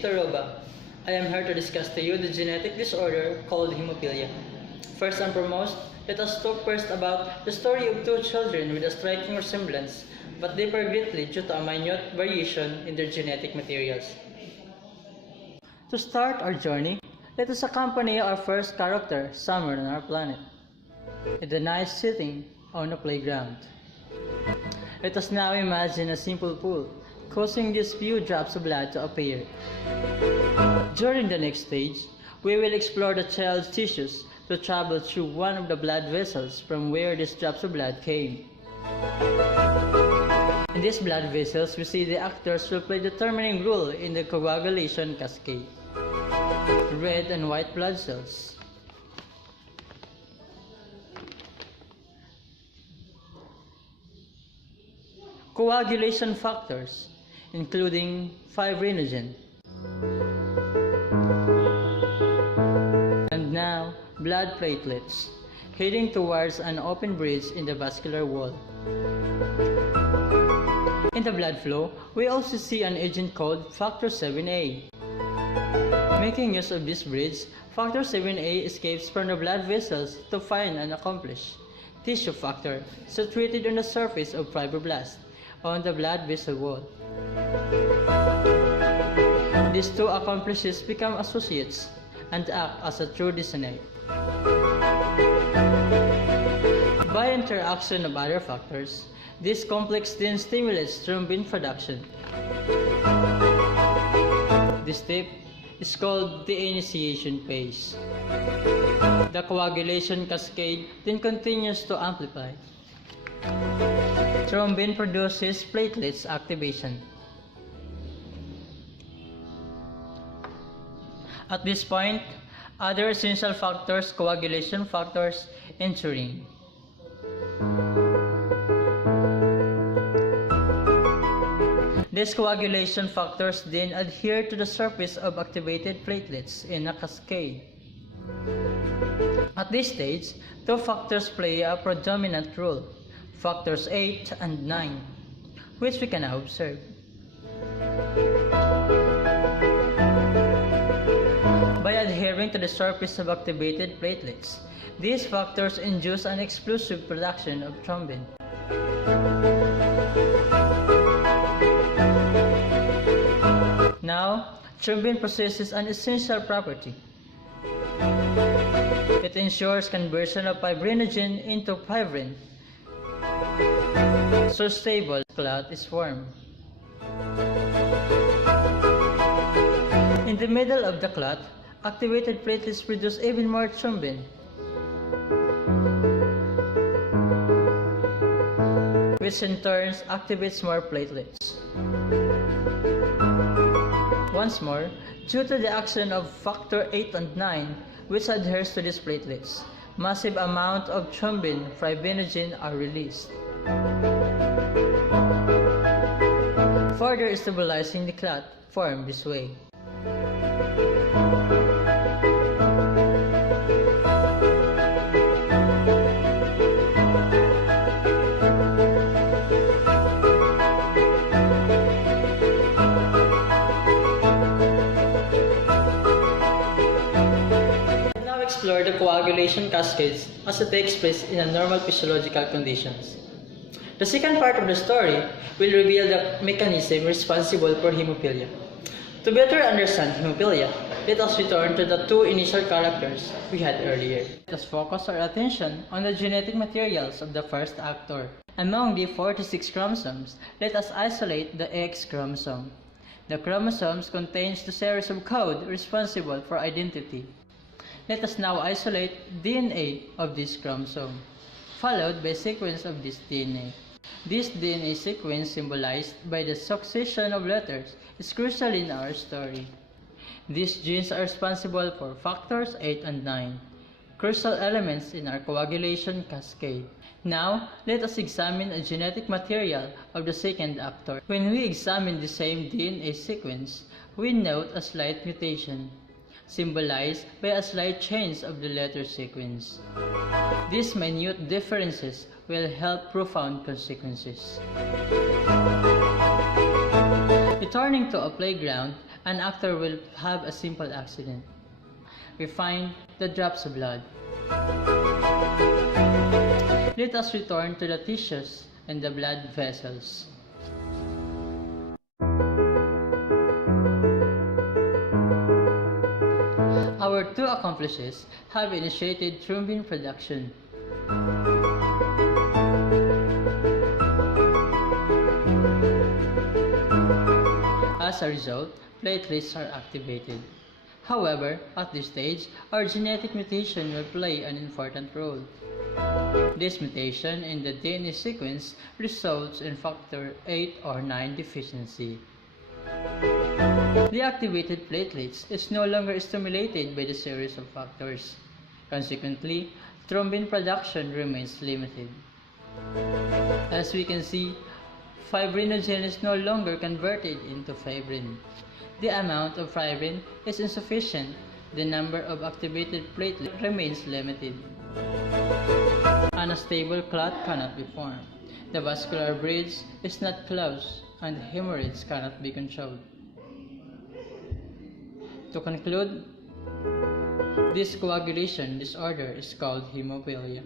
TOROBA. I am here to discuss to you the genetic disorder called hemophilia. First and foremost, let us talk first about the story of two children with a striking resemblance, but differ greatly due to a minute variation in their genetic materials. To start our journey, let us accompany our first character somewhere on our planet, in the nice sitting on a playground. Let us now imagine a simple pool, causing these few drops of blood to appear. During the next stage, we will explore the child's tissues to travel through one of the blood vessels from where these drops of blood came. In these blood vessels, we see the actors will play the determining role in the coagulation cascade. Red and white blood cells. Coagulation factors, including fibrinogen. And now, blood platelets, heading towards an open bridge in the vascular wall. In the blood flow, we also see an agent called factor 7A. Making use of this bridge, factor 7A escapes from the blood vessels to find and accomplish tissue factor situated on the surface of fibroblasts on the blood vessel wall. These two accomplices become associates and act as a true dissonate. By interaction of other factors, this complex then stimulates thrombin production. This step is called the initiation phase. The coagulation cascade then continues to amplify. Thrombin produces platelets activation. At this point, other essential factors, coagulation factors, entering. These coagulation factors then adhere to the surface of activated platelets in a cascade. At this stage, two factors play a predominant role, factors 8 and 9, which we can now observe. By adhering to the surface of activated platelets, these factors induce an explosive production of thrombin. Now, thrombin possesses an essential property. It ensures conversion of fibrinogen into fibrin, so stable clot is formed. In the middle of the clot, activated platelets produce even more thrombin, which in turn activates more platelets. Once more, due to the action of factor 8 and 9, which adheres to these platelets, massive amount of thrombin, fibrinogen are released, further stabilizing the clot formed this way. Explore the coagulation cascades as it takes place in normal physiological conditions. The second part of the story will reveal the mechanism responsible for hemophilia. To better understand hemophilia, let us return to the two initial characters we had earlier. Let us focus our attention on the genetic materials of the first actor. Among the 46 chromosomes, let us isolate the X chromosome. The chromosomes contains the series of code responsible for identity. Let us now isolate DNA of this chromosome, followed by a sequence of this DNA. This DNA sequence, symbolized by the succession of letters, is crucial in our story. These genes are responsible for factors 8 and 9, crucial elements in our coagulation cascade. Now, let us examine a genetic material of the second actor. When we examine the same DNA sequence, we note a slight mutation, symbolized by a slight change of the letter sequence. These minute differences will have profound consequences. Returning to a playground, an actor will have a simple accident. We find the drops of blood. Let us return to the tissues and the blood vessels. Our two accomplices have initiated thrombin production. As a result, platelets are activated. However, at this stage, our genetic mutation will play an important role. This mutation in the DNA sequence results in factor 8 or 9 deficiency. The activated platelets is no longer stimulated by the series of factors. Consequently, thrombin production remains limited. As we can see, fibrinogen is no longer converted into fibrin. The amount of fibrin is insufficient. The number of activated platelets remains limited. An unstable clot cannot be formed. The vascular bridge is not closed, and hemorrhage cannot be controlled. To conclude, this coagulation disorder is called hemophilia.